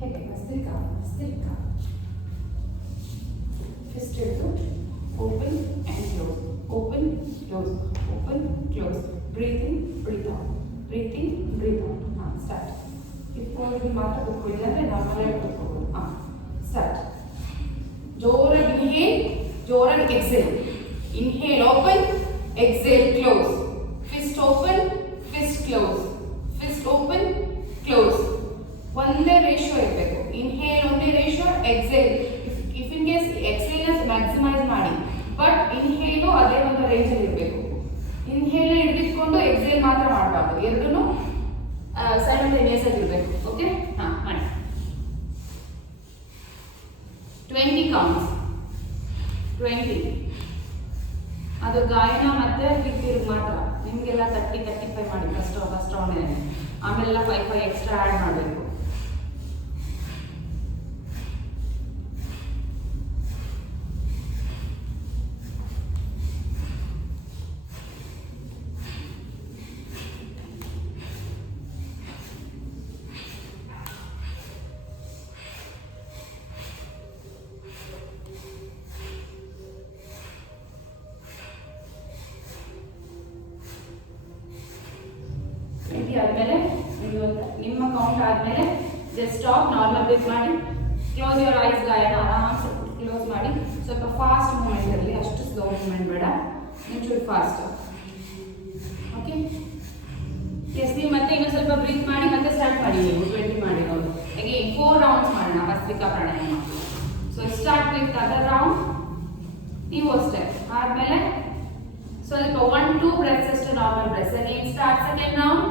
ಹೇಗೆ ಭಸ್ತ್ರಿಕಾ ಫಿಸ್ಟ್ ಹಿಡಿದು open and close, open close, open close, breathing breathe out, breathing breathe out. ಹಾಂ, start. ಇಟ್ಕೊಂಡು ಮಾತ್ರ ಕೂತ್ಕೊಳ್ಳಿ, ಅಂದರೆ ನಾರ್ಮಲಾಗಿ ಕೂತ್ಕೊಳ್ಳೋದು. ಹಾಂ, ಸ್ಟಾರ್ಟ್. ಜೋರಾಗಿ ಇನ್ಹೇಲ್, ಜೋರಾಗಿ exhale. Inhale open, exhale close, Fist open, Fist close, Fist open close. ಒಂದೇ ರೇಷಿಯೋ ಇರಬೇಕು. ಇನ್ಹೇಲ್ ಒಂದೇ ratio, exhale if in case exhale maximise ಮಾಡಿ, ಬಟ್ ಇನ್ಹೇಲು ಅದೇ ಒಂದು ರೇಂಜಲ್ಲಿ ಇರಬೇಕು. ಇನ್ಹೇಲ್ ಹಿಡಿದಿಟ್ಕೊಂಡು ಎಕ್ಸೇಲ್ ಮಾತ್ರ ಮಾಡಬಾರ್ದು, ಎರಡೂ ಸೈಮಲ್ಟೇನಿಯಸ್ ಆಗಿರಬೇಕು. ಓಕೆ, ಹಾಂ ಮಾಡಿ. 20 ಕೌಂಟ್ಸ್. 20 ಅದು ಗಾಯನ ಮತ್ತೆ ಕಿರ್ಕಿರಿಗೆ ಮಾತ್ರ. ನಿಮಗೆಲ್ಲ 30-35 ಮಾಡಿ ಫಸ್ಟ್ ರೌಂಡ್. ಆಮೇಲೆಲ್ಲ 5 ಎಕ್ಸ್ಟ್ರಾ ಆ್ಯಡ್ ಮಾಡಬೇಕು. ಆದಮೇಲೆ ನಿಮ್ಮ ಕೌಂಟ್ ಆದಮೇಲೆ ಜಸ್ಟ್ ಸ್ಟಾಪ್, ನಾರ್ಮಲ್ ಬ್ರೀತ್ ಮಾಡಿ, ಕ್ಲೋಸ್ ಯುವರ್ ಐಸ್. ಗಾಯನ ಆರಾಮ್ಸೆ ಕ್ಲೋಸ್ ಮಾಡಿ. ಸ್ವಲ್ಪ ಫಾಸ್ಟ್ ಮೂಮೆಂಟ್ ಇರಲಿ, ಅಷ್ಟು ಸ್ಲೋ ಮೂಮೆಂಟ್ ಬೇಡ, ಒಂಚೂರು ಫಾಸ್ಟ್. Okay, S. ನೀವು ಮತ್ತೆ ಇನ್ನೂ ಸ್ವಲ್ಪ ಬ್ರೀತ್ ಮಾಡಿ ಮತ್ತೆ ಸ್ಟಾರ್ಟ್ ಮಾಡಿ. ನೀವು 20 ಮಾಡಿರೋದು ಅಗೇನ್ 4 ರೌಂಡ್ಸ್ ಮಾಡೋಣ bhastrika pranayama. So start with other round. ನೀವು ಅಷ್ಟೇ ಆದಮೇಲೆ ಸ್ವಲ್ಪ 1-2 ಬ್ರೆತ್ಸ್ ಅಷ್ಟೇ, normal breaths. Again start second round.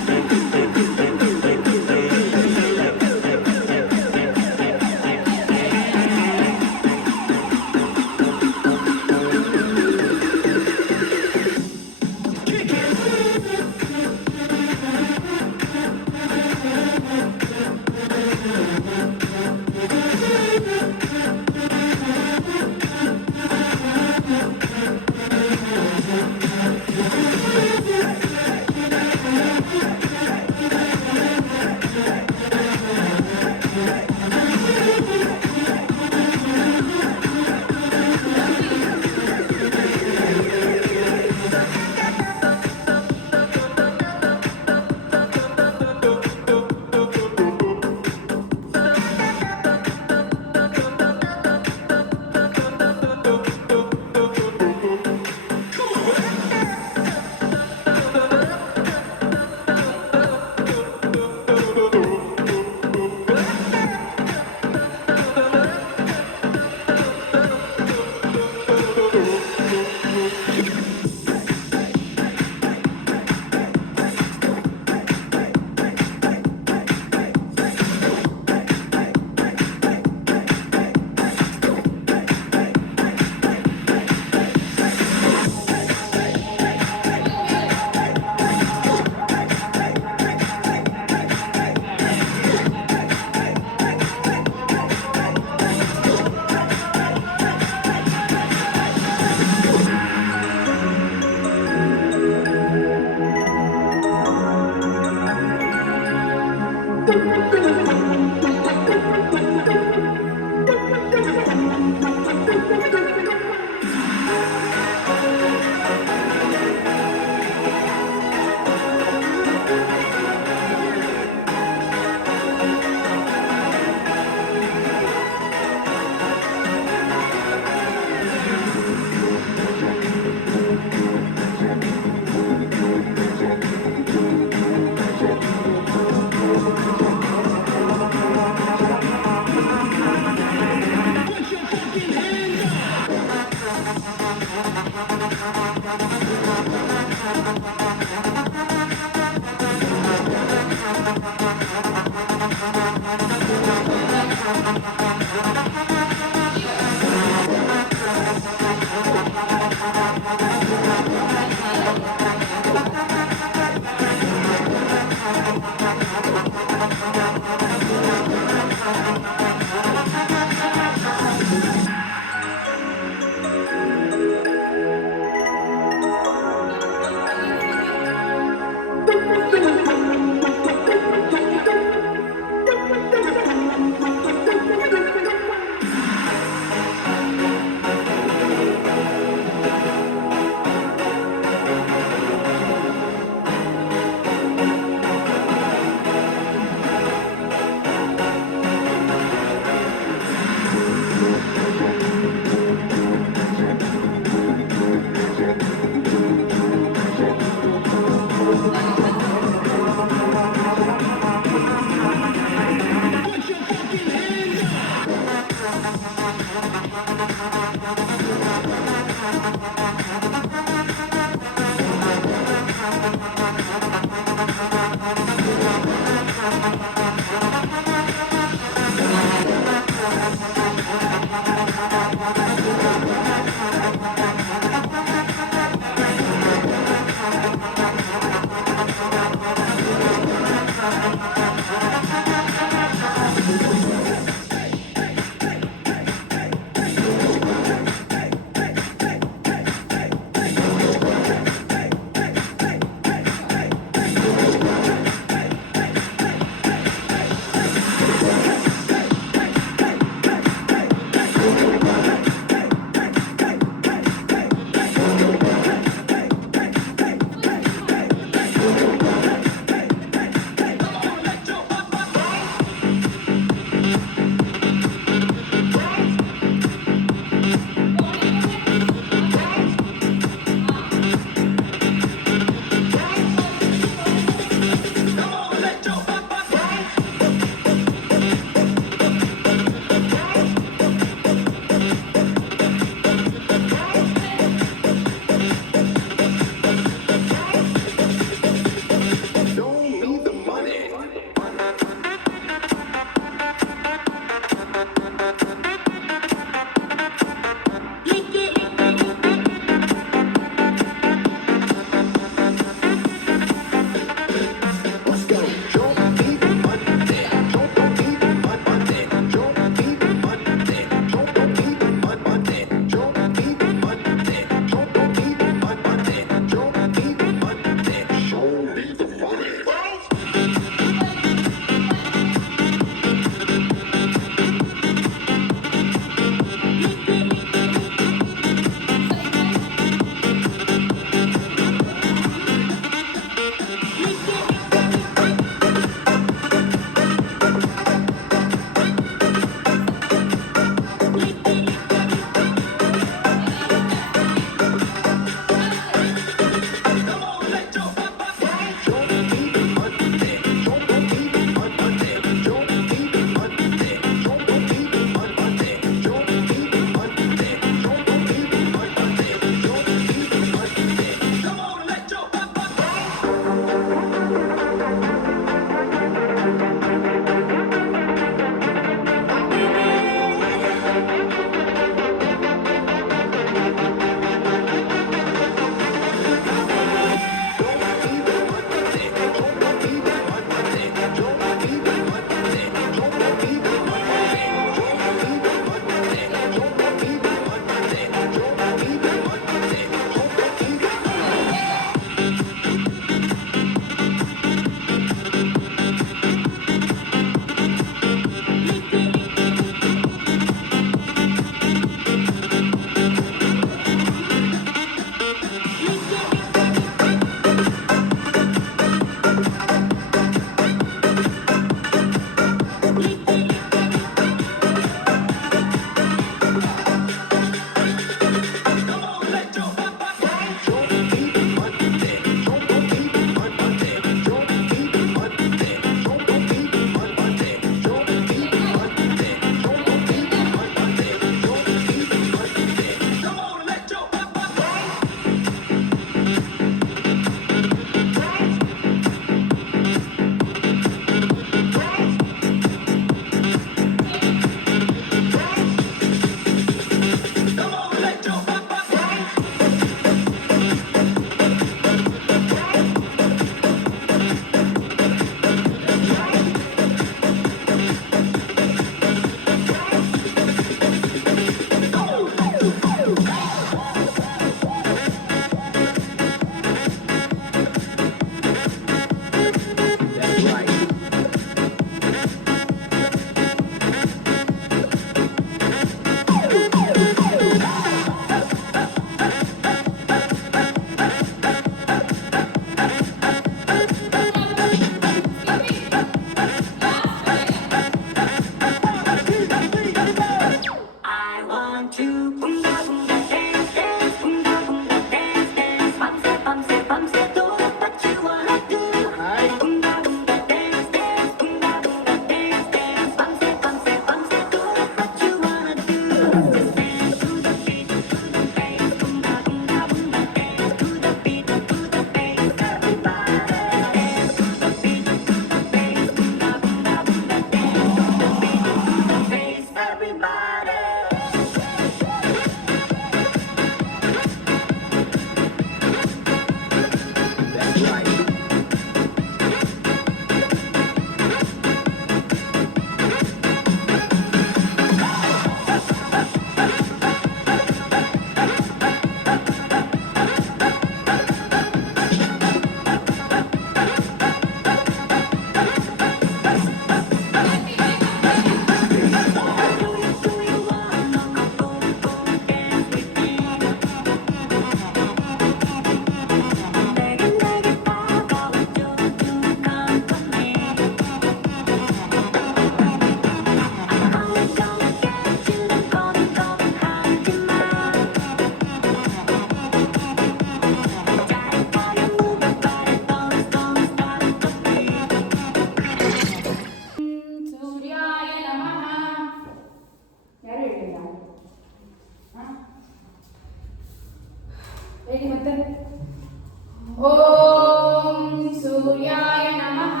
ಶಿವಾಯ ನಮಃ.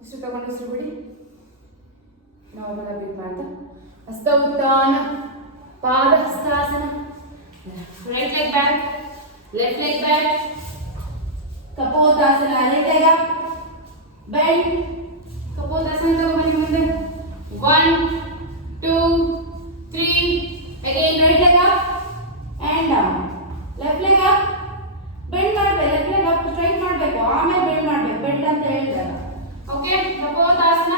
ಉಸಿರು ತಗೊಂಡು ಉಸಿರು ಬಿಡಿ. ನಾರ್ಮಲ್ ಆಗಿ ಬ್ರೀತ್ ಮಾಡ್ತಾ hasta utthana pada hastasana. Right leg back, left leg back. Kapotasana, right leg up, bend. Kapotasana ತಗೊಂಡು ಮುಂದೆ 1 2 3. again right leg up and down, left leg up, bend ಮಾಡಬೇಕು, left leg up ಸ್ಟ್ರೈಟ್ ಮಾಡಬೇಕು, ಆಮೇಲೆ ಬೆಂಡ್ ಮಾಡಬೇಕು, ಬೆಂಡ್ ಅಂತ ಹೇಳಿದಾಗ. Okay, kapotasana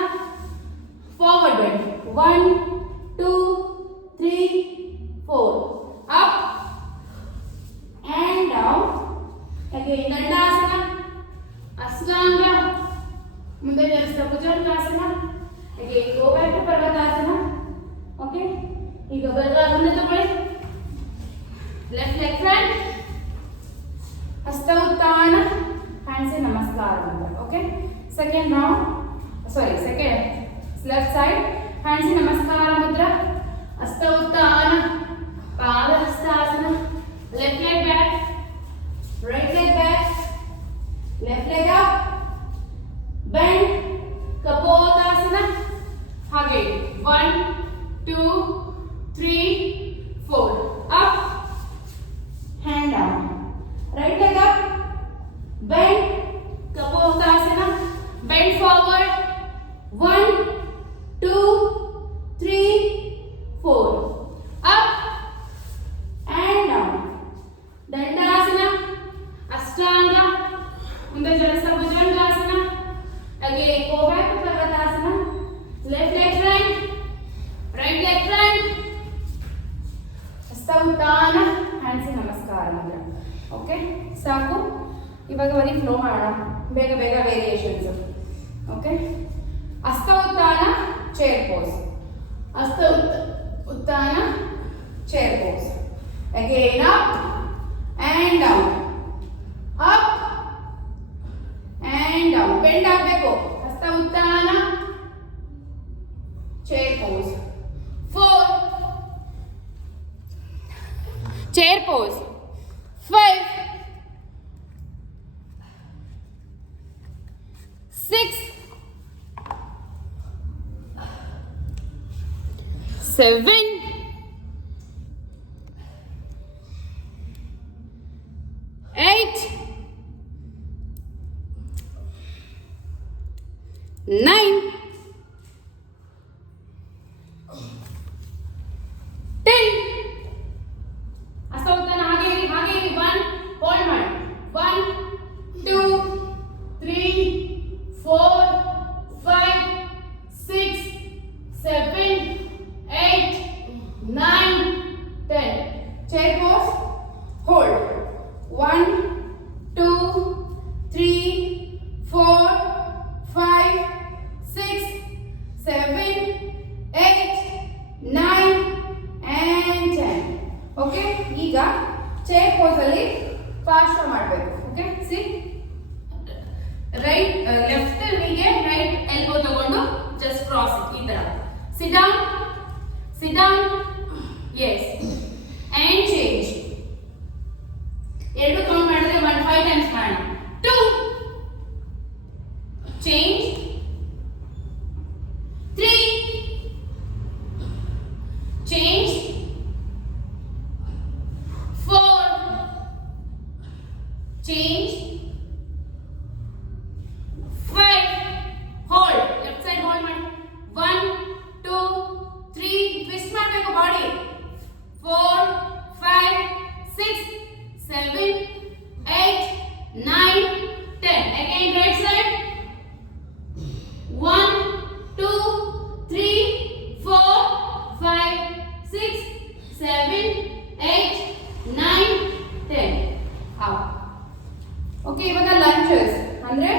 forward bend 1 2 3 4 up and down. again dandasana, ashtanga, ಮುಂದೆ ಜರಿಸಿದ bhujangasana. again go back to parvatasana. Okay, ಈಗ ಬಲಗಾಲನ್ನು ತಗೊಳ್ಳಿ, ಲೆಫ್ಟ್ ಲೆಗ್ ಫ್ರಂಟ್, ಹಸ್ತ ಉತ್ಥಾನ, ಹ್ಯಾಂಡ್ಸ್ ನಮಸ್ಕಾರ ಅಂತ. Okay, second round, second left side, hands namaskara mudra, hasta utthana, pada hastasana, left leg back, right leg back, left leg up, bend, kapotasana. ಹಾಗೆ 1 2 3 4 up, hand down, right leg up, bend, kapotasana, bend forward 1 2 3 4 up and down. dandasana, ashtanga, munde jalasa bhujangasana. again go back to parvatasana, left leg front, right leg front, ಹಸ್ತ ಉತ್ಥಾನ, hands ನಮಸ್ಕಾರ ಮಾತ್ರ. ಓಕೆ, ಸಾಕು. ಇವಾಗ ಬರೀ ಫ್ಲೋ ಮಾಡೋಣ, ಬೇಗ ಬೇಗ ವೇರಿಯೇಷನ್ಸ್. ಓಕೆ, ಹಸ್ತ utthana chair pose, hasta utthana chair pose. Again up and down, up and down, bend ಆಗಬೇಕು. Hasta utthana chair pose 4, chair pose 5 6 7 8 9 10. ಅಸೌತನ ಹಾಗೆ ಇರಿ 1 ಹೋಲ್ಡ್ ಮಾಡಿ 1 2 3 4 5 6 7 8 9 10. chair pose, hold 1 2 3 4 5 6 7 8 9 and 10. Okay, ಈಗ ಚೇರ್ ಪೋಸ್ ಅಲ್ಲಿ ಪಾರ್ಶ್ವ ಮಾಡಬೇಕು. ಓಕೆ, ಸಿ ರೈಟ್ ಲೆಫ್ಟ್ ನಿಗೆ ರೈಟ್ ಎಲ್ಬೋ ತಗೊಂಡು ಜಸ್ಟ್ ಕ್ರಾಸ್ ಈ ತರ. Sit down, yes, and change. ಎರಡು ಕೌಂಟ್ ಮಾಡಿದ್ರೆ 1 5 ಟೈಮ್ಸ್ ಮಾಡಿ. 2 ಚೇಂಜ್, 3 change, 4 change, 5 hold, left side hold ಮಾಡಿ. 1 2 3 twist ಮಾಡಬೇಕು ಬಾಡಿ. 4 5 6 7 8 9 10. again right side. 1 2 3 4 5 6 7 8 9 10. out. Okay, ಇವಾಗ ಲಂಚಸ್ ಅಂದ್ರೆ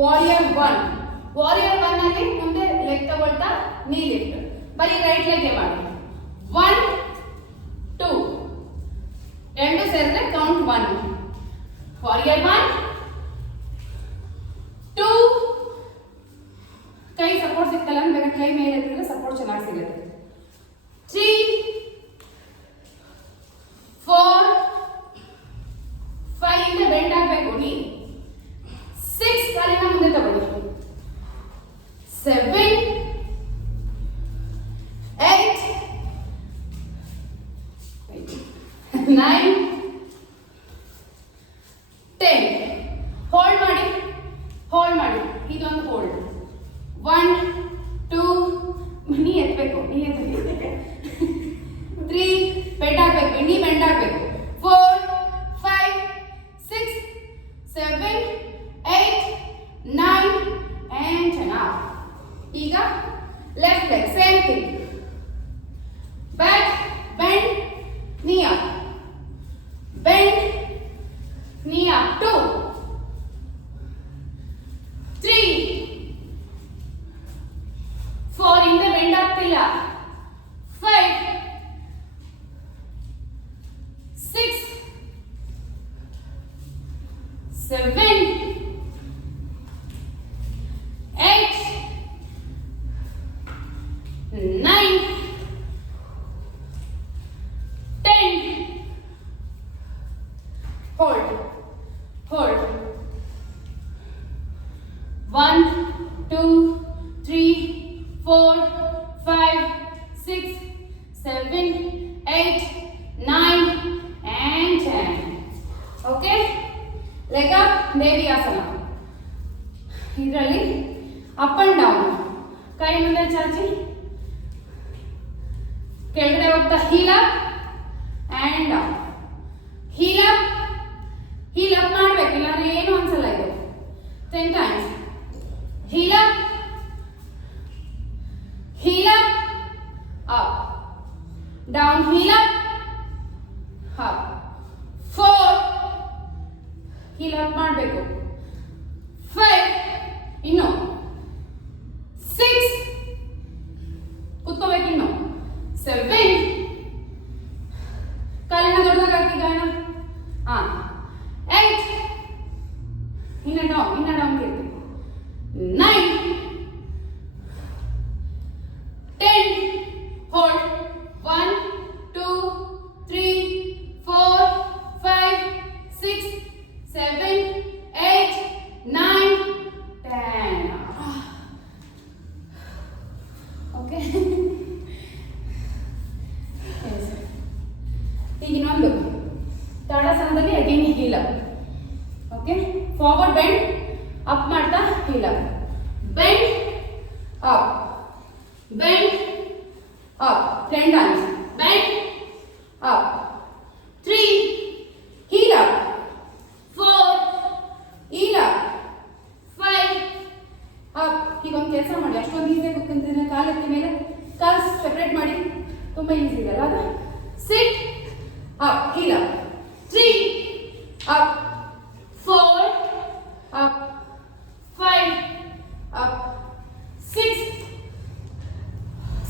ವಾರಿಯರ್ 1 ಅಲ್ಲಿ ಮುಂದೆ ಲೆಗ್ ತಗೊಳ್ತಾ ನೀ ಲಿಫ್ಟ್, ಬರೀ ರೈಟ್ ಲೆಗ್ ಮಾಡಿ. 1 2 ಎರಡು ಸೇರಿದ್ರೆ ಕೌಂಟ್ 1. ವಾರಿಯರ್ 1 2 ಕೈ ಸಪೋರ್ಟ್ ಸಿಗ್ತಲ್ಲ ಅಂದ್ರೆ ಕೈ ಮೇಲೆ ಇದ್ರೆ ಸಪೋರ್ಟ್ ಚೆನ್ನಾಗಿ ಸಿಗುತ್ತೆ. 3 4 5 ಇಂದ ಬೆಂಡ್ ಆಗಬೇಕು ನೀ. 6 7, 8, 9, 10. ಹೋಲ್ಡ್ ಮಾಡಿ ಇದೊಂದು ಹೋಲ್ಡ್. 1, 2, ನೀ ಎತ್ತಬೇಕು 3, ಬೆಂಡ್ ಆಗಬೇಕು, ನೀ ಬೆಂಡ್ ಆಗಬೇಕು. 4, 5, 6, 7, 8, 9 and enough. ಈಗ left leg same thing. Back bend, knee up, bend, knee up. 2, 3, 4 ಇಂದ ಬೆಂಡ್ ಆಗ್ತಿಲ್ಲ. 5, 6, 7, 8, 9, 10. Hold. 1, 2, 3, 4, 5, 6, 7, 8, 9 and 10. Okay? Leg up, ದೇವಿಯಾಸನ. ಇದರಲ್ಲಿ ಅಪ್ ಅಂಡ್ ಡೌನ್, ಕೈ ಮುಂದೆ ಚಾಚಿ, ಕೆಳಗಡೆ ಹೋಗ್ತಾ heel up and down, heel up ಮಾಡಬೇಕು, ಇಲ್ಲಾಂದ್ರೆ ಏನು ಅನ್ಸಲ್ಲ. ಇದು 10 times. Heel up, up, down, heel up, 4, heel up ಮಾಡಬೇಕು. 5, ಇನ್ನು 6, ಕೂತ್ಕೋಬೇಕು ಇನ್ನು. 7, ಕಾಲಿನ ದೊಡ್ಡದಾಗ ಹಾಕಿ ಗಾಯನ. 8, ಇನ್ನ ಡೌನ್ ಕೇಳ್ತೀವಿ. 9, 10, hold. 1, 2, 3, 4, 5, 6, 7, 8, 9, 10. Okay? Yes. ಈಗ ಇನ್ನೊಂದು ತಾಡಾಸನದಲ್ಲಿ again heel up. Okay, forward bend, up ಮಾಡ್ತಾ heel up, bend up, bend up, 10 times. Bend up, 3, heel up, 4, heel up, 5, up. ಈಗ ಒಂದು ಕೆಲಸ ಮಾಡಿ, ಅಷ್ಟೊಂದು ಈಸಿಯಾಗಿ ಕೂತ್ಕೊಂತಿದ್ರೆ ಕಾಲು ಎತ್ತಿ ಮೇಲೆ ಕಾಲು ಸೆಪ್ರೇಟ್ ಮಾಡಿ, ತುಂಬ ಈಸಿ ಇದೆಯಲ್ಲ ಅದು. Sit up, heel up, 3, up, 4, up, 5, up, 6,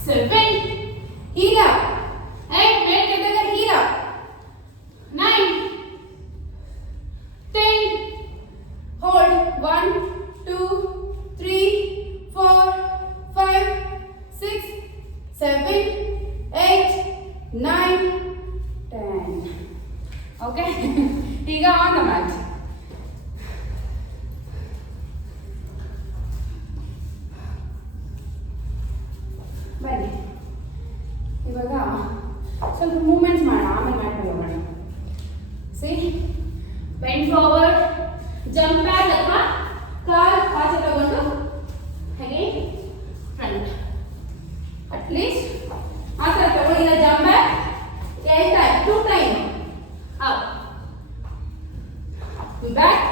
7, heel up, 8, ಮೇಲೆ ಕೆಳಗೆ ಹೀಲ್ ಅಪ್, 9, 10, ಹೋಲ್ಡ್. 1, 2, 3, 4, 5, 6, 7, 8, 9, 10. Okay? ಈಗ ಆನ್ ದ ಮ್ಯಾಟ್. ಬನ್ನಿ, ಇವಾಗ ಸ್ವಲ್ಪ ಮೂವ್ಮೆಂಟ್ಸ್ ಮಾಡೋಣ, ಆಮೇಲೆ ಮ್ಯಾಟ್ ಮೇಲೆ ಹೋಗೋಣ. C, bend forward, jump back ಅಥವಾ ಕಾಲ್ ಆಚೆ ತಗೊಂಡು ಹಾಗೆ ಫ್ರಂಟ್, ಅಟ್ಲೀಸ್ಟ್ ಆ ಥರ ತಗೊಳ್ಳಿ. ಇಲ್ಲ jump back 2 times. Up, back,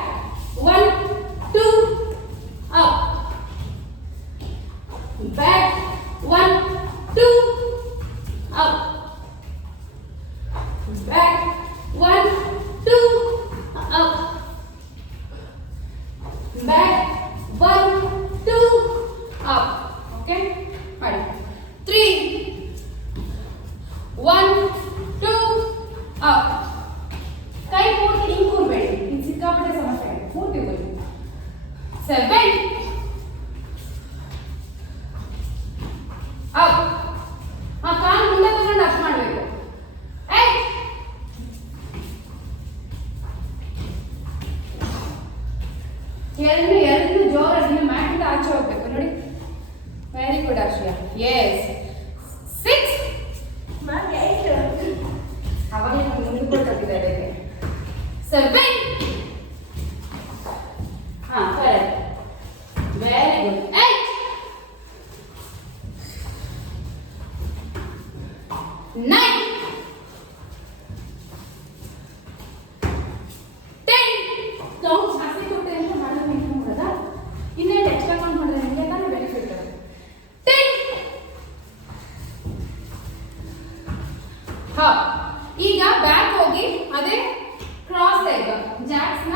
1, 2, up, back, 1, 2, up, back, 1, 2, up, back, 1, 2, up. Okay, ಮಾಡಿ. 3, 1, 2, ಅಪ್. ಕೈ ಪೂರ್ತಿ ಹಿಂಗೆ ಕೂರ್ಬೇಡಿ, ಇದು ಸಿಕ್ಕಾಪಟ್ಟೆ ಸಮಸ್ಯೆ ಆಗಿದೆ. ಪೂರ್ತಿ ಕೂರಿ. 7, ಅಪ್. ಆ ಕಾಲು ಮುಂದೆ ತಗೊಂಡು ಅಪ್ ಮಾಡಬೇಕು. 8, ಎರಡು ಜೋರಾಗಿ ಮ್ಯಾಟಿಂದ ಆಚೆ ಹೋಗ್ಬೇಕು ನೋಡಿ. Very good, Ashya. Yes. 6. Ma'am, 8. ಅವಾಗ ಮುಂದೆ ಕೊಟ್ಟಿದ್ದಾರೆ 7. ಹಾ ಕರೆಕ್ಟ್. Very good. 8. 9. 10. ಕೌಂಟ್ ಜಾಸ್ತಿ ಕೊಟ್ಟೆ ಅಂತ ಮಾಡೋದು ಮೇಂಟೈನ್ ಮಾಡೋದಾ? ಇನ್ನೇನು ಎಕ್ಸ್ಟ್ರಾ ಕೌಂಟ್ ಮಾಡಿದ್ರೆ ನಿಮಗೆ ತಾನೇ ಬೆನಿಫಿಟ್. 10. ಹಾ ಈಗ ಬ್ಯಾಕ್ ಹೋಗಿ ಅದೇ ಕ್ರಾಸ್ ಲೆಗ್ ಜಾಕ್ಸ್ ನ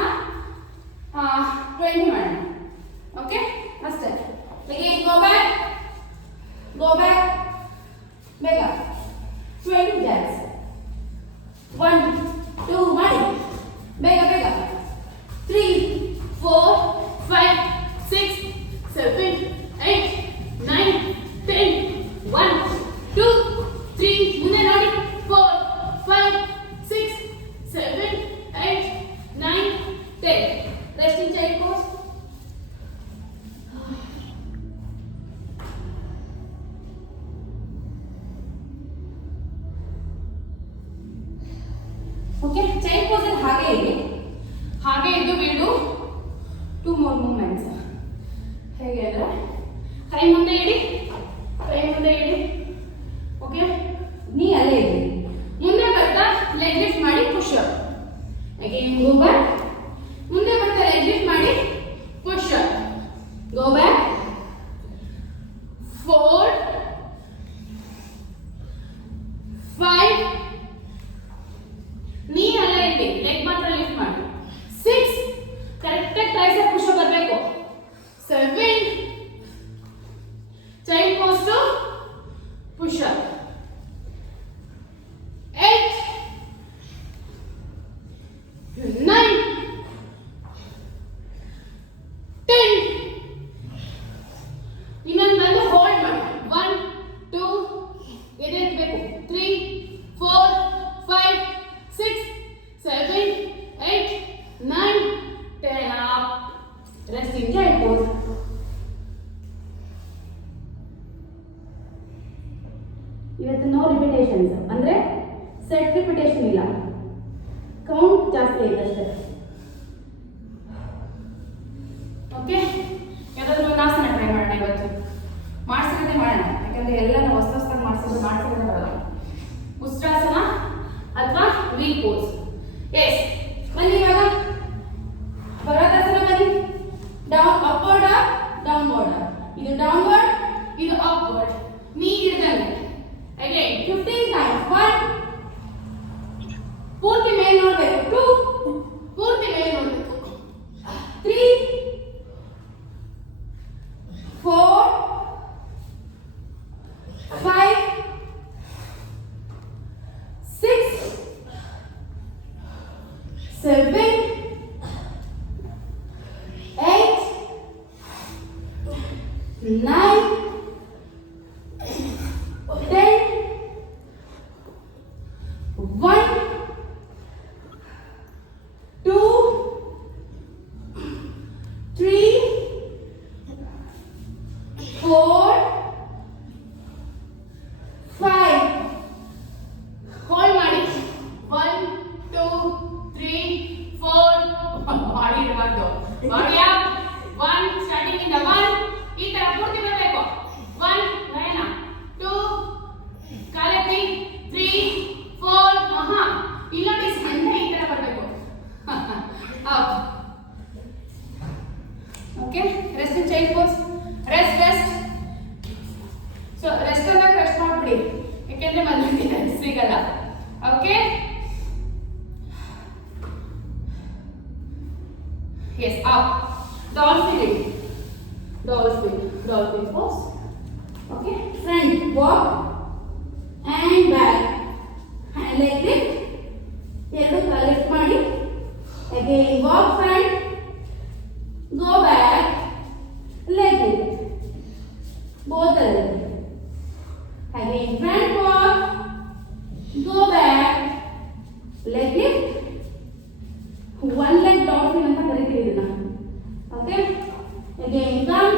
20 ಮಾಡೋಣ. ಓಕೆ ಅಷ್ಟೇ. ಅಗೇನ್ ಗೋ ಬ್ಯಾಕ್ ಬೇಗ 20 ಜಾಕ್ಸ್ 1 2 ಮಾಡಿ ಬೇಗ 3 4 5 6 7 8 9 10 1 2 3 ಮುಂದೆ ನೋಡಿ 4 5 6 7 8 9 10. Rest in child pose. Okay, child pose ಹಾಗೆ ಇದೆ. ಹಾಗೆ ಇದ್ದು ಬಿಡು 2 more movements. ಹೇಗೆ ಅಂದ್ರೆ ಕೈ ಮುಂದೆ ಇಡಿ. ಓಕೆ, ನೀ ಅಲ್ಲೇ ಇಡಿ. ಮುಂದೆ ಬರ್ತಾ ಲೆಗ್ ಲಿಫ್ಟ್ ಮಾಡಿ push up. Again go back. ಮುಂದೆ ಬರ್ತಾ ಲೆಗ್ ಲಿಫ್ಟ್ ಮಾಡಿ ಪುಷ್ ಅಪ್. Go back 4 5. ನೀ ಅಲ್ಲೇ ಇಡಿ, ಲೆಗ್ ಮಾತ್ರ ಲಿಫ್ಟ್ ಮಾಡಿ. 6. ಕರೆಕ್ಟ್ ಆಗಿ ಟ್ರೈಸೆಪ್ ಪುಷ್ ಅಪ್ ಬರಬೇಕು. 7. Child pose to push up. 8 9 10. ಇನ್ನೊಂದು ಬಂದು ಹೋಲ್ಡ್ ಮಾಡಿ 1 2 ಎದೆಬೇಕು 3 4 5 6 7 8 9 10 up. Rest in child pose. ಇವತ್ತು ನೋ ರಿಪಿಟೇಷನ್ಸ್ ಅಂದ್ರೆ ಸೆಟ್ ರಿಪಿಟೇಷನ್ ಇಲ್ಲ, ಕೌಂಟ್ ಜಾಸ್ತಿ ಐತೆ ಅಷ್ಟೇ. ಓಕೆ, ಯಾವ್ದಾದ್ರು ಒಂದು ಆಸನ ಟ್ರೈ ಮಾಡೋಣ ಇವತ್ತು. ಮಾಡಿಸೋದೇ ಮಾಡೋಣ, ಯಾಕಂದ್ರೆ ಎಲ್ಲ ನಾವು ಹೊಸದಾಗಿ ಮಾಡಿಸೋದೇ ಬರೋಲ್ಲ. ಉಷ್ಟ್ರಾಸನ ಅಥವಾ ವಿ ಪೋಸ್. ಎಸ್, ಬನ್ನಿ ಇವಾಗ ಪರ್ವತಾಸನ ಬನ್ನಿ. Down upward downward. ಇದು ಡೌನ್ವರ್ಡ್, ಇದು ಅಪ್ವರ್ಡ್. ನೀ ಹಿಡ್ದಂಗೆ ಅಗೇನ್ 15 times. 1 ಪೂರ್ತಿ ಮೇಲೆ ನೋಡಬೇಕು. 2 ಪೂರ್ತಿ ಮೇಲೆ ನೋಡಬೇಕು. 3 4 5 6 7 8 9 10 1 2 3 4 5. ಹೋಲ್ಡ್ ಮಾಡಿ 1 2 3 4. ಬಾಡಿ ಇರಬಾರ್ದು. ಬಾಡಿ ಅಪ್ 1 ಸ್ಟಾರ್ಟಿಂಗ್ ಇಂದ 1 ಈ ತರ ಪೂರ್ತಿ ಬರಬೇಕು. 1 ನಯನ 2 ಕಾಲೆತ್ತಿ 3 4. ಇಲ್ಲೊಂದು ಸಣ್ಣ ಈ ತರ ಬರಬೇಕು. Up. Okay, rest in child pose. Rest. So rest ಅಂದಾಗ ರೆಸ್ಟ್ ಮಾಡ್ಬಿಡಿ, ಯಾಕೆಂದ್ರೆ ಮತ್ತೆ ಸಿಗಲ್ಲ. Okay, yes up. Dolphin pose. Okay, front walk and back, hand leg lift. ಎರಡು ಕಾಲು ಲಿಫ್ಟ್ ಮಾಡಿ. Again walk front, go back, leg lift. Both the leg. Again front walk, go back, leg lift. One leg dolphin ಅಂತ ಕರೀತೀವಿ ಇದನ್ನ. Okay, again come,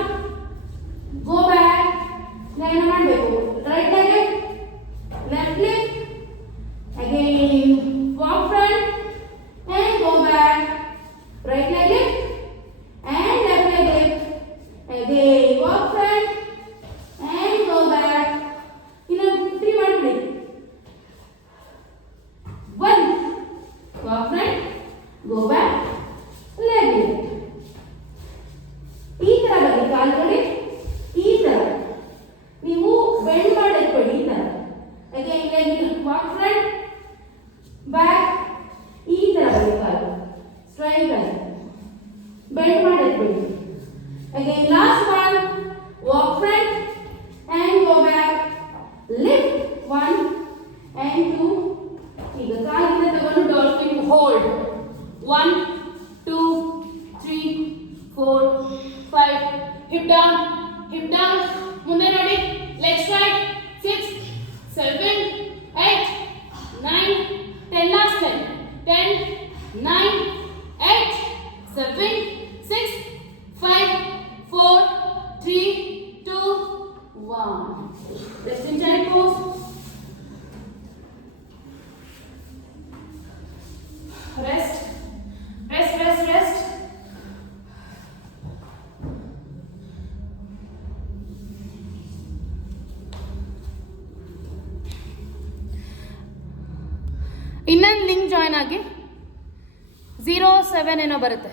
go back, ಏನು ಮಾಡಬೇಕು right leg left leg again walk front and go back right leg lift and left leg lift again walk front and go back ಇನ್ನೊಂದು 3 ಮಾಡ್ಬಿಡಿ 1 walk front go back leg lift ಈ ತರ ಬನ್ನಿ ಕಾಲುಗಳು ಈ ತರ ನೀವು ಬೆಂಡ್ ಮಾಡಿಟ್ಕೊಳ್ಳಿ ಈ ತರ again leg lift walk front back ಈ ತರ ಬನ್ನಿ ಕಾಲು ಸ್ಟ್ರೈಟ್ ಆಗಿ ಬೆಂಡ್ ಮಾಡಿಟ್ಕೊಳ್ಳಿ again last one walk front and go back lift 1 and 2 ಈಗ ಕಾಲಿನ ತಗೊಂಡು ಡಾಲ್ಫಿನ್ ಹೋಲ್ಡ್ 1 2 3 4 5 hip down ಮುಂದೆ ನೋಡಿ ಲೆಗ್ ಸ್ಟ್ರೈಟ್ 6 7 8 9 10 last 10 9 8 7 6 5 4 3 2 1 rest in chair pose rest ಇನ್ನೊಂದು ಲಿಂಕ್ ಜಾಯ್ನ್ ಆಗಿ 07 ಏನೋ ಬರುತ್ತೆ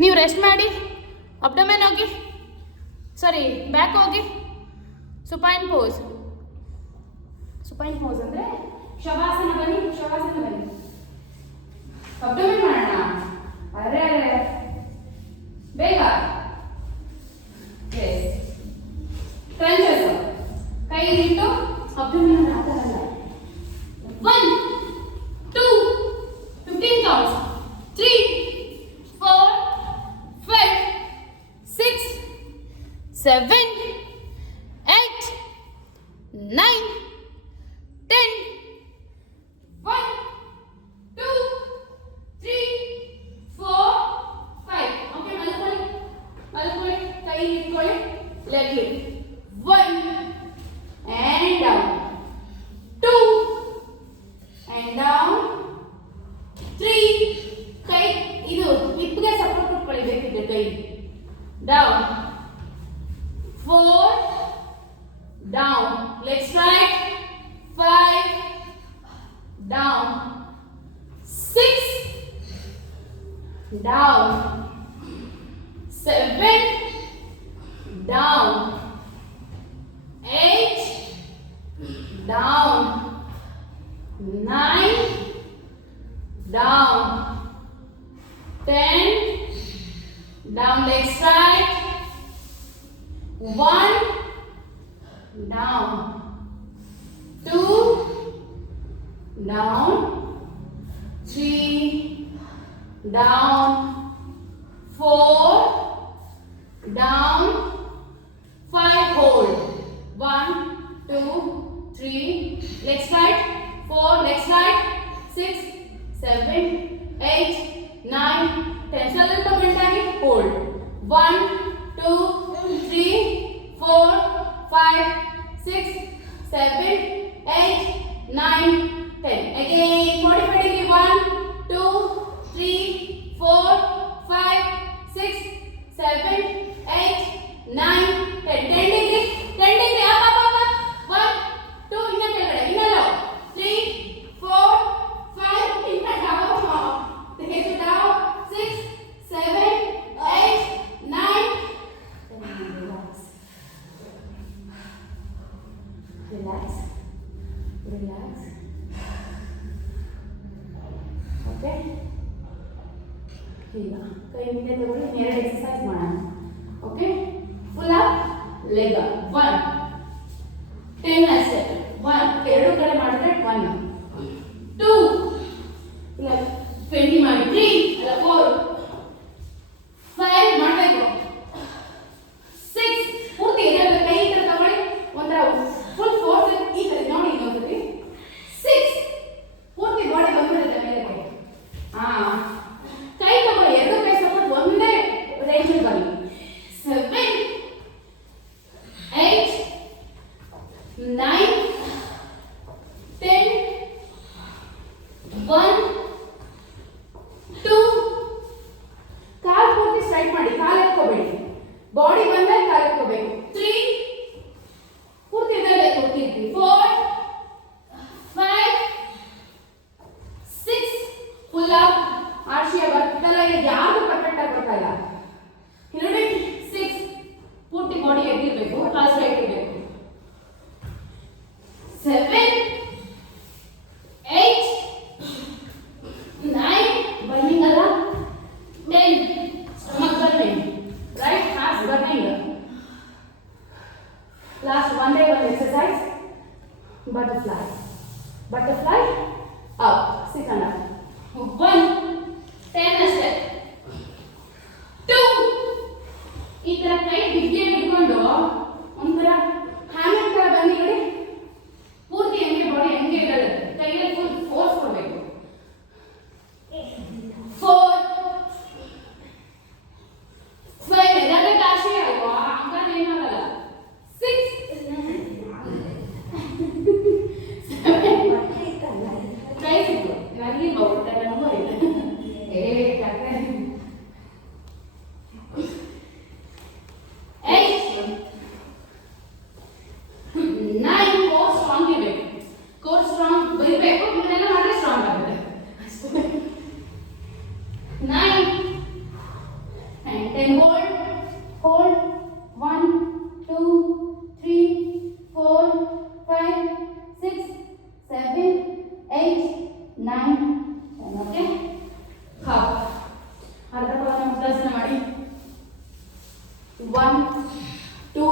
ನೀವು ರೆಸ್ಟ್ ಮಾಡಿ ಅಬ್ಡಮೆನ್ ಹೋಗಿ ಸಾರಿ ಬ್ಯಾಕ್ ಹೋಗಿ ಸುಪೈನ್ ಪೋಸ್ ಅಂದರೆ ಶವಾಸನ ಬನ್ನಿ ಅಬ್ಡಮೆನ್ ಮಾಡೋಣ ಅರೆ ಬೇಗ ಕ್ರಂಚಸ್ ಕೈ ಇಟ್ಟು ಅಬ್ಡಮೆನ್ ಹಾಕಲ್ಲ 1 2 15 ಕೌಂಟ್ಸ್ 3 4 5 6 7 8 9 10 1 2 3 4 5 ಓಕೆ ಮಲ್ಕೊಳ್ಳಿ ಕೈ ಇಟ್ಕೊಳ್ಳಿ leg lift 1 and down 2 and down 3 ಕೈ ಇದು ಹಿಪ್ಗೆ ಸಪೋರ್ಟ್ ಕೊಟ್ಕೊಳ್ಳಿ ಬೇಕಿದ್ರೆ ಕೈ ಡೌನ್ 4 ಡೌನ್ ಲೆಗ್ ರೈಟ್ 5 ಡೌನ್ 6 ಡೌನ್ 7 ಡೌನ್ 8 down 9 down 10 down leg straight 1 down 2 down 3 down 4 down 5 hold 1 2 3 leg straight 4 leg straight 6 7 8 9 10 ಸ್ವಲ್ಪ ಗಂಟಾಗಿ hold 1 2 3 4 5 6 7 8 9 10 again 45 degree 1 2 3 4 5 6 7 8 9 10 10 degree up 1 2 ಇನ್ನ ಕೆಳಗಡೆ ಇನ್ನ ಲೋ 3 4 5 ಇನ್ನ down take it down 6 7 8 9 relax okay ಈಗ ಕೈ ಮುಂದೆ ತಗೊಳ್ಳಿ ಎರಡು ಎಕ್ಸರ್ಸೈಸ್ ಮಾಡೋಣ okay full up leg up 1 10 ಅಷ್ಟೇ 1 ಎರಡು ಕಡೆ ಮಾಡಿದ್ರೆ 1 2 ಇಲ್ಲ 20 ಮಾಡಿ 3 ಅಲ್ಲ 4 5 ಮಾಡಬೇಕು 6 ಪೂರ್ತಿ ಎರಡು ಕೈ ಈ ತರ ತಗೊಳ್ಳಿ ಒಂಥರ ಫುಲ್ ಫೋರ್ಸ್ ಈ ಕಡೆ ನೋಡಿ ಇನ್ನೊಂದ್ಸತಿ 6 ಪೂರ್ತಿ ಬಾಡಿ ಬಂದ್ಬಿಡುತ್ತೆ ಮೇಲೆ ಕೈ ತಗೊಳ್ಳಿ pull up. Arshia ಬರ್ತಲ್ಲ ಇಲ್ಲ ಯಾವುದು ಪರ್ಫೆಕ್ಟ್ ಆಗಿ ಬರ್ತಾ ಇಲ್ಲ. Repeat 6 ಪೂರ್ತಿ ಬಾಡಿ ಎತ್ತಿರಬೇಕು ಕ್ಲಾಸ್ ರೈಟ್ ಇರಬೇಕು. 7 8 9 burning ಅಲ್ಲ 10 stomach burning right heart burning. Last one day one exercise butterfly up sit on up 1 10 ಅಷ್ಟೇ 2 ಈ ತರ ಕೈ ಬಿಗ್ಗೆ ಹಿಡ್ಕೊಂಡು ಒಂಥರ ಹ್ಯಾಮರ್ ತರ ಬಂದಿದೆ ಪೂರ್ತಿ ಹೆಂಗೆ ಬಾಡಿ ಹೆಂಗೆ ಇರುತ್ತೆ ಕೈಯಲ್ಲಿ ಫುಲ್ ಫೋರ್ಸ್ ಕೊಡಬೇಕು 4 5 ಇದಕ್ಕೆ ಕಾಶಿ ಅಲ್ವಾ ಅಂಕಲ್ ಏನಾಗಲ್ಲ 6 ಕೈ ಸಿಕ್ಕು ನನಗೆ ಬಹುತ ನಂಬರ್ ಇಲ್ಲ ಯಾಕೆ 9 ಕೋರ್ ಸ್ಟ್ರಾಂಗ್ ಇರಬೇಕು ಕೋರ್ ಸ್ಟ್ರಾಂಗ್ ಬರಬೇಕು ಇದನ್ನೆಲ್ಲ ಮಾಡಿದ್ರೆ ಸ್ಟ್ರಾಂಗ್ ಆಗುತ್ತೆ 9 and 10 hold 1 2 3 4 5 6 7 8 9 ಓಕೆ ಹಾ ಅರ್ಧ ಪವನ ಮುಕ್ತಾಸನ ಮಾಡಿ 1 2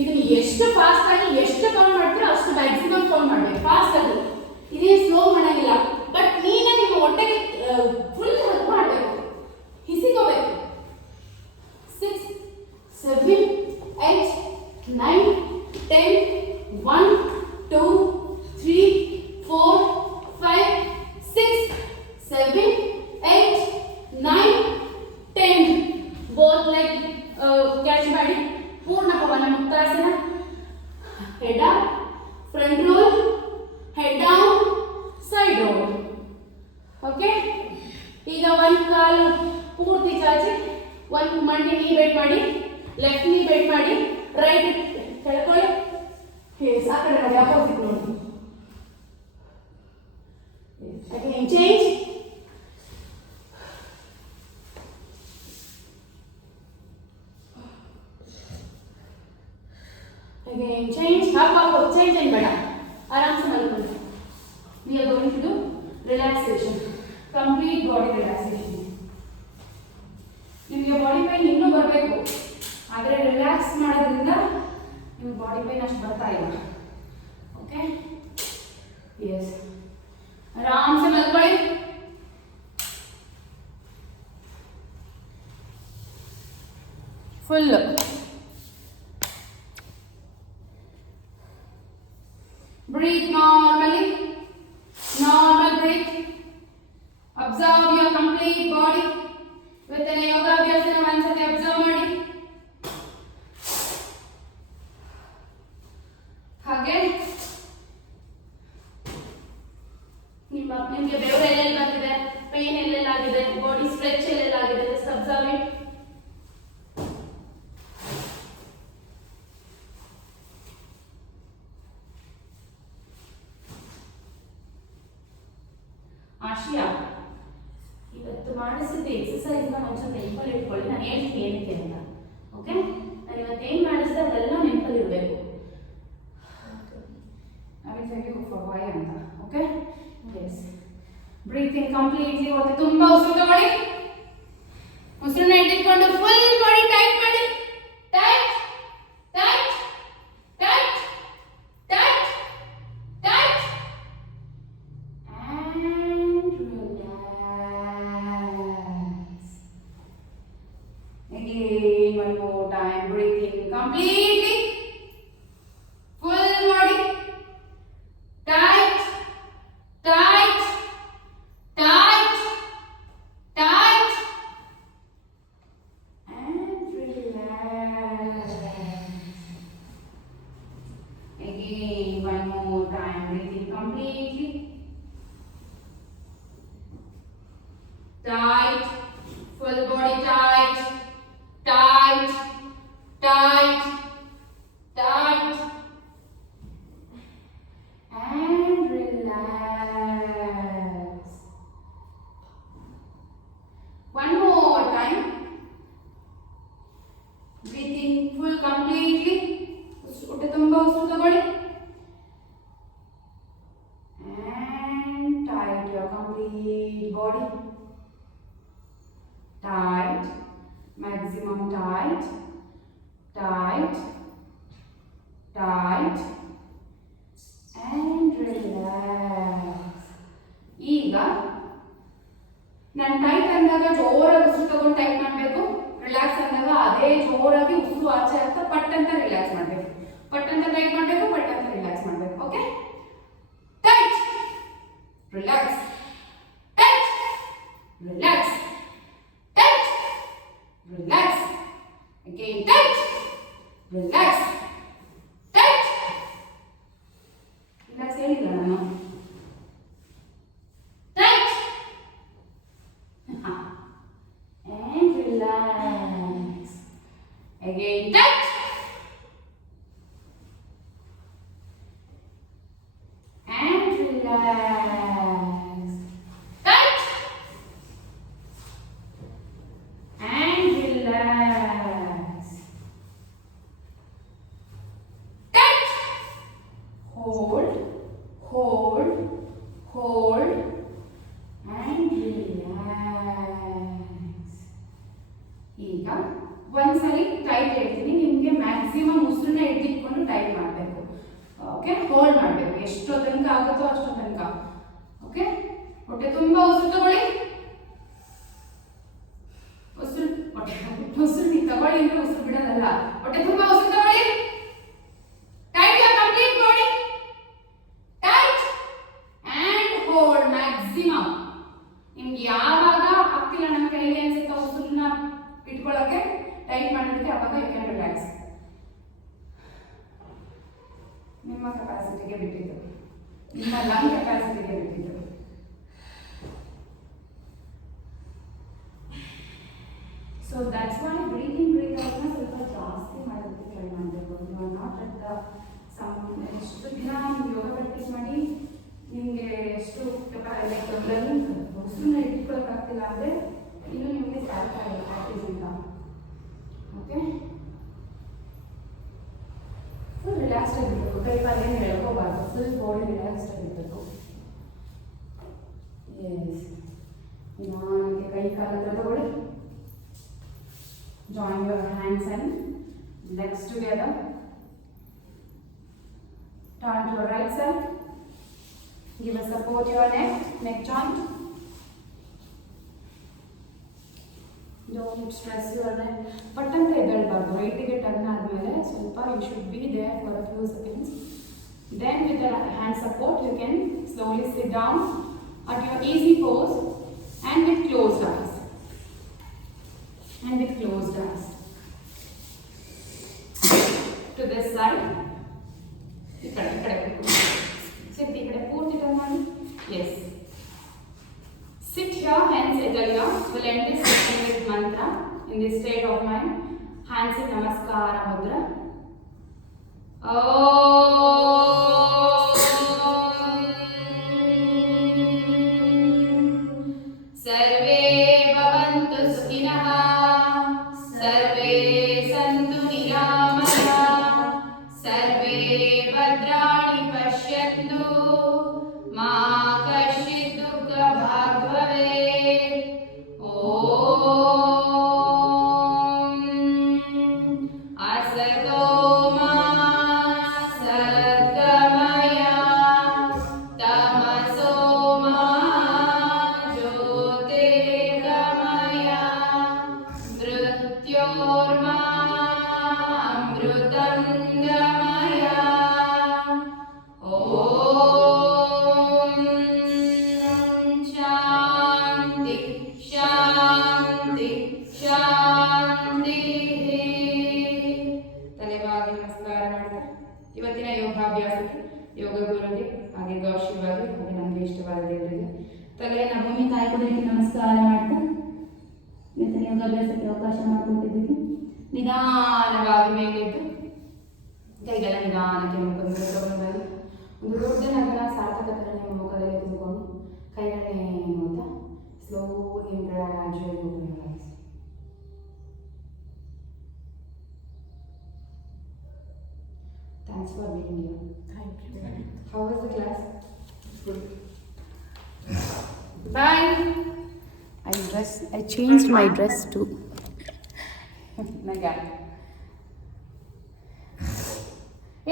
ಇದನ್ನ ಎಷ್ಟು ಫಾಸ್ಟ್ ಆಗಿ ಎಷ್ಟು ಕೌಂಟ್ ಮಾಡ್ತೀರೋ ಅಷ್ಟು ಮ್ಯಾಕ್ಸಿಮಮ್ ಕೌಂಟ್ ಮಾಡಬೇಕು ಫಾಸ್ಟ್ ಆಗಿ ಇದೇ ಸ್ಲೋ ಮಾಡಂಗಿಲ್ಲ ಬಟ್ ನೀನೇ ನಿಮ್ಮ ಹೊಟ್ಟೆಗೆ ಫುಲ್ ಹೆಲ್ಪ್ ಮಾಡಬೇಕು ಹಿಸಿಕೋಬೇಕು 6 7 8 9 10 1 2 3 4 5 6 7 8 9 10 both leg catch ಮಾಡಿ ಪೂರ್ಣ ಪವನ ಮುಕ್ತಾಸನ head up front roll head down side roll okay ಈಗ ಒಂದು ಕಾಲು ಪೂರ್ತಿ ಚಾಚಿ ಒಂದು ಮಂಡಿ ನೀ ಬೆಂಡ್ ಮಾಡಿ ಲೆಫ್ಟ್ ನೀ ಬೆಂಡ್ ಮಾಡಿ ರೈಟ್ ಕೆಳಕೊಳ್ಳಿ ಆ ಕಡೆ ನೋಡಿ ಅಪೋಸಿಟ್ ನೋಡಿ again change again change up change and ಬೇಡ ಆರಾಮ್ से ಮಲ್ಕೊಳ್ಳಿ we are going to do relaxation complete body relaxation ನಿಮಗೆ ಬಾಡಿ ಪೇನ್ ಇನ್ನೂ ಬರಬೇಕು ಆದರೆ ರಿಲ್ಯಾಕ್ಸ್ ಮಾಡೋದ್ರಿಂದ ನಿಮಗೆ ಬಾಡಿ ಪೇನ್ ಅಷ್ಟು ಬರ್ತಾ ಇಲ್ಲ ಓಕೆ ಎಸ್ ಆರಾಮ್ से ಮಲ್ಕೊಳ್ಳಿ full breathe normally normal breath observe your complete body with an yoga abhyasana ಒಂದ್ಸತಿ observe ಮಾಡಿ ಹಾಗೆ ನಿಮಗೆ ಬೆವರು ಎಲ್ಲೆಲ್ಲಿ ಬಂದಿದೆ ಪೇನ್ ಎಲ್ಲೆಲ್ಲಿ ಆಗಿದೆ ಬಾಡಿ ಸ್ಟ್ರೆಚ್ ಎಲ್ಲೆಲ್ಲಿ ಆಗಿದೆ just observe it ಆಶಿಯಾ ಇವತ್ತು ಮಾಡಿಸಿದ ಎಕ್ಸಸೈಸ್ ನ ಒಂದ್ಸಲ ನೆನಪಲ್ಲಿ ಇಟ್ಕೊಳ್ಳಿ ನಾನು ಹೇಳ್ತೀನಿ ಏನಕ್ಕೆ ಅಂತ ಓಕೆ ನಾನು ಇವತ್ತು ಏನು ಮಾಡಿಸಿದೆ ಅದೆಲ್ಲ ನೆನಪಲ್ಲಿ ಇರಬೇಕು I will tell you for why ಅಂತ ಓಕೆ ಎಸ್ ಬ್ರೀತಿಂಗ್ ಕಂಪ್ಲೀಟ್ಲಿ ಹೊತ್ತು ತುಂಬಾ ಉಸಿರು ತಗೊಳ್ಳಿ ಉಸಿರನ್ನ ಇಟ್ಕೊಂಡು ಫುಲ್ ಬಾಡಿ ಟೈಟ್ ಮಾಡಿ tight tight tight tight tight again one more time breathing completely full body tight tight tight tight and relax again one more time breathing completely tight full body tight tight tight tight and relax complete body. Tight, maximum tight, tight, tight, and relax. ಈಗ ನಾನು ಟೈಟ್ ಅಂದಾಗ ಜೋರಾಗಿ ಉಸಿರು ತಗೊಂಡು ಟೈಟ್ ಮಾಡಬೇಕು, ರಿಲ್ಯಾಕ್ಸ್ ಅಂದಾಗ ಅದೇ ಜೋರಾಗಿ ಉಸಿರು ಆಚೆ ಆಗ್ತಾ ಪಟ್ ಅಂತ ರಿಲ್ಯಾಕ್ಸ್ ಮಾಡಬೇಕು, ಪಟ್ ಅಂತ ಟೈಟ್ ಮಾಡಬೇಕು, ಪಟ್ ಅಂತ ರಿಲ್ಯಾಕ್ಸ್ ಮಾಡಬೇಕು. Okay, tight, relax, tight, relax, tight, relax, again tight, relax, tight, relax ಹೇಳಿಲ್ಲ ನಾನು, tight and relax, again tight and relax, tight and relax, tight, hold, hold, hold and relax. ಈಗ ಒಂದ್ಸಲಿ ಟೈಟ್ ಹೇಳ್ತೀನಿ, ನಿಮಗೆ ಮ್ಯಾಕ್ಸಿಮಮ್ ಉಸಿರನ್ನ ಇಟ್ಕೊಂಡು ಟೈಟ್ ಮಾಡಬೇಕು. ಓಕೆ, ಹೋಲ್ಡ್ ಮಾಡಬೇಕು, ಎಷ್ಟೋ ತನಕ ಆಗುತ್ತೋ ಅಷ್ಟೋ ತನಕ. ಓಕೆ, ಹೊಟ್ಟೆ ತುಂಬ ಉಸಿರು ತಗೊಳ್ಳಿ, ಉಸಿರು ನೀವು ತಗೊಳ್ಳಿ ಅಂದ್ರೆ ಉಸಿರು ಬಿಡೋದಲ್ಲ, ಹೊಟ್ಟೆ ತುಂಬ ಉಸಿರು ತಗೊಳ್ಳಿ, tight your complete body, tight and hold maximum. ನಿಮ್ಗೆ ಯಾವಾಗ ಆಗ್ತಿಲ್ಲ ನನ್ನ ಕೈಗೆ ಅನ್ಸುತ್ತೆ ಉಸಿರನ್ನ ಇಟ್ಕೊಳ್ಳೋಕೆ ಟೈಟ್ ಮಾಡೋದಕ್ಕೆ, ಅವಾಗ ಯು ಕ್ಯಾನ್ ರಿಲ್ಯಾಕ್ಸ್. ನಿಮ್ಮ ಕೆಪಾಸಿಟಿಗೆ ಬಿಟ್ಟಿದ್ದು, ನಿಮ್ಮ ಲಂಗ್ ಕೆಪಾಸಿಟಿಗೆ ಬಿಟ್ಟಿದ್ದು. ಸೊ ದಟ್ಸ್ ವೈ ಬ್ರೀತಿಂಗ್ ನ ಸ್ವಲ್ಪ ಜಾಸ್ತಿ ಮಾಡೋದಕ್ಕೆ ಟ್ರೈ ಮಾಡಬೇಕು. You are not at the some ಎಷ್ಟು ದಿನ ನೀವು ಯೋಗ ಪ್ರಾಕ್ಟೀಸ್ ಮಾಡಿ ನಿಮಗೆ ಎಷ್ಟು ಉಸಿರನ್ನ ಇಟ್ಕೊಳ್ಳೋಕ್ಕಾಗ್ತಿಲ್ಲ ಅಂದರೆ ಇನ್ನು ನಿಮಗೆ ಸ್ಟಾರ್ಟ್ ಆಗಿದೆ ಪ್ರಾಕ್ಟೀಸ್ ಅಂತ. ಓಕೆ, ಫುಲ್ ರಿಲ್ಯಾಕ್ಸ್ಡ್ ಆಗಿರಬೇಕು, ಕೈ ಕಾಲೇನು ಹೇಳ್ಕೋಬಾರ್ದು, ಫುಲ್ ಬಾಡಿ ರಿಲ್ಯಾಕ್ಸ್ಡ್ ಆಗಿರಬೇಕು. ಎಸ್, ನಿಧಾನಕ್ಕೆ ಕೈ ಕಾಲನ್ನ ತಗೊಳ್ಳಿ. Join your hands and legs together. Turn to your right side. Give a support to your neck joint. Don't stress your neck. But ante edelbagdu, right ಗೆ turn ಆದ್ಮೇಲೆ ಸ್ವಲ್ಪ you should be there for a few seconds. Then with the hand support you can slowly sit down at your easy pose and with closed eyes. And with closed eyes. To this side. Ikkade sit ikkade purti turn madi. Yes. Sit here, hands settle here. We'll end this session with mantra in this state of mind. Hands in namaskara mudra. Sarve bhavantu sukhinah. सर्वे सन्तु निरामयाः, सर्वे भद्राणि पश्यन्तु, मा कश्चित् दुःखभाग् भवेत्. ॐ असतो मा सद्गमय, तमसो मा ज्योतिर्गमय, मृत्योर्मामृतं गमय. ॐ शान्ति शान्ति शान्तिः. ತಲೆಬಾಗಿ ನಮಸ್ಕಾರ ಮಾಡ್ತಾರೆ. ಇವತ್ತಿನ ಯೋಗಾಭ್ಯಾಸಕ್ಕೆ ಯೋಗ ಗುರುಗೆ ಹಾಗೆ ಗೌಶಿವಾಗಿ ಹಾಗೆ ನಮಗೆ ಇಷ್ಟವಾದ ದೇವರಿಗೆ ತಲೆಯನ್ನು ಭೂಮಿ ತಾಯಿಗಳಿಗೆ ನಮಸ್ಕಾರ ಮಾಡ್ತಾ ಇವತ್ತಿನ ಯೋಗಾಭ್ಯಾಸಕ್ಕೆ ಅವಕಾಶ ಮಾಡಿಕೊಟ್ಟಿದ್ದಕ್ಕೆ ನಿಧಾನವಾಗಿ ಮೇಲೆದ್ದು ಕೈಗಳ ನಿಧಾನಕ್ಕೆ ಮುಖದ ಮೇಲೆ ತಗೊಂಡು ಒಂದು ದೊಡ್ಡ ನಗರ ಸಾರ್ಥಕತೆ ನಿಮ್ಮ ಮುಖದಲ್ಲಿ ತೆಗೆದುಕೊಂಡು ಕೈಗಳನ್ನೇ ನೋಡ್ತಾ ಸ್ಲೋಲಿ ಗ್ರಾಜುಯಲಿ open your eyes. Thanks for being here. Thank you. How was the class? Good. Bye. I change my dress to ನಗ.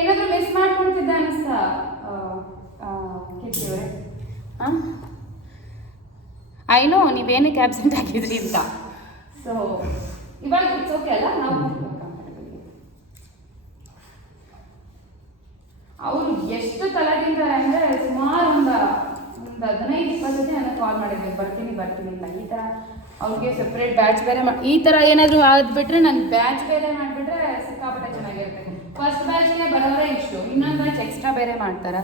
ಏನಾದರೂ ಮಿಸ್ ಮಾಡ್ಕೊಳ್ತಿದ್ದೆ ಅನಿಸ್ತಾ ಕೀರ್ತಿಯವರೇ? ಹಾಂ, ಐ ನೋ ನೀವೇನಕ್ಕೆ ಆಬ್ಸೆಂಟ್ ಆಗಿದ್ರಿ ಅಂತ. ಸೊ ಇವಾಗ ಇಟ್ಸ್ ಓಕೆ ಅಲ್ಲ, ನಾವು ಅವರು ಎಷ್ಟು ತಲೆ ತಿಂತಾರೆ ಅಂದರೆ ಸುಮಾರು ಒಂದು 15-20 ಜೊತೆ ನನಗೆ ಕಾಲ್ ಮಾಡಿದ್ವಿ, ಬರ್ತೀನಿ ಅಂತ. ಈ ಥರ ಅವ್ರಿಗೆ ಸಪ್ರೇಟ್ ಬ್ಯಾಚ್ ಬೇರೆ ಈ ಥರ ಏನಾದರೂ ಆಗಿಬಿಟ್ರೆ ನಾನು ಬ್ಯಾಚ್ ಬೇರೆ ಮಾಡಿಬಿಟ್ರೆ ಸಿಕ್ಕಾಪಟ್ಟೆ ಚೆನ್ನಾಗಿರುತ್ತೆ. ಫಸ್ಟ್ ಬ್ಯಾಚ್ಗೆ ಬರೋರೇ ಇಷ್ಟು, ಇನ್ನೊಂದು ಬ್ಯಾಚ್ ಎಕ್ಸ್ಟ್ರಾ ಬೇರೆ ಮಾಡ್ತಾರೆ.